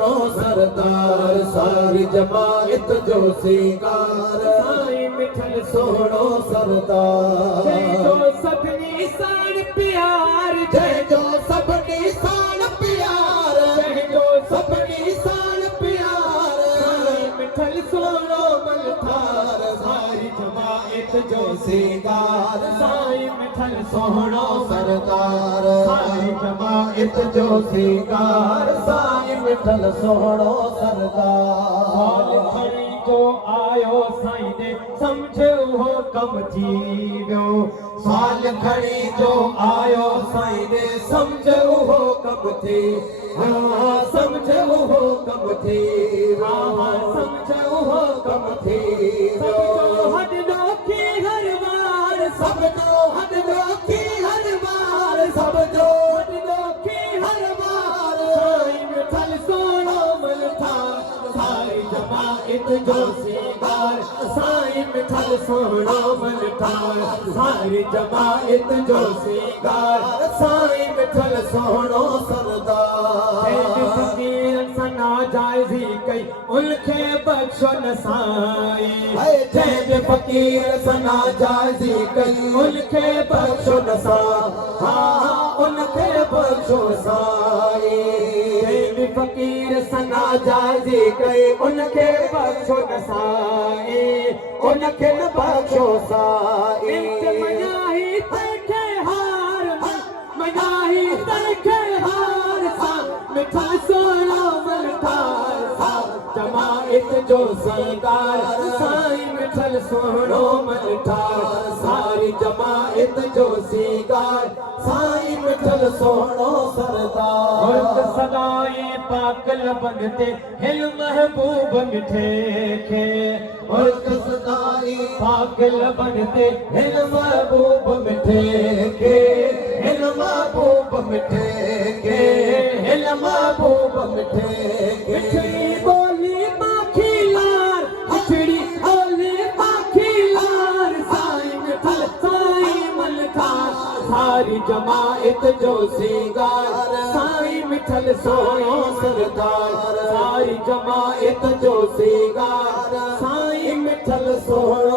सोनो सरदार सारी जमात जो सिंगार साईं मिठल सोनो सरदार जय जो सभिनी साण प्यार जय जो सभिनी साण प्यार जय जो सभिनी साण प्यार साईं मिठल सोनो मलठार सारी जमात जो सिंगार साईं मिठल सोनो सरदार सारी जमात जो सिंगार साईं मिठल सोनो सरदार खड़ी जो आयो साईं दे समझो हो कम थी वियो साल खड़ी जो आयो साईं दे समझो हो कम थी हाँ समझो हो कम थी हाँ समझो हो कम थी सबको हद नोखी हर बार सबको हद नोखी हर बार सबको हद नोखी हर बार साईं मिठल सोनो मलठार सारी जमात जो सिंगार साईं मिठल सोनो मलठार सारी जमात जो सिंगार साईं मिठल सोनो सरदार सना जायज़ी कई उनखे बख्शो न साईं जंहिं फ़कीर सना जायज़ी कई उनखे बख्शो न साईं हाँ उनखे बख्शो साईं जंहिं फ़कीर सना जायज़ी कई उनखे बख्शो न साईं उनखे न बख्शो साईं मनाही तंहिंखे हार मनाही तंहिंखे हार मिठल सोनो मलठार जमात जो सिंगार साईं मिठल सोनो मलठार सारी जमात जो सिंगार साईं मिठल सोनो सरदार सदाई पाक लबन ते हिल महबूब मिठे खे सदाई पाक लबन ते हिल महबूब मिठे खे हिल महबूब मिठे खे हिल महबूब मिठे मिठड़ी बोली माखी लार मिठड़ी बोली माखी लार साईं मिठल साईं मलठार सारी जमात जो सिंगार साईं मिठल सोनो सरदार सारी जमात जो सिंगार साईं मिठल सोनो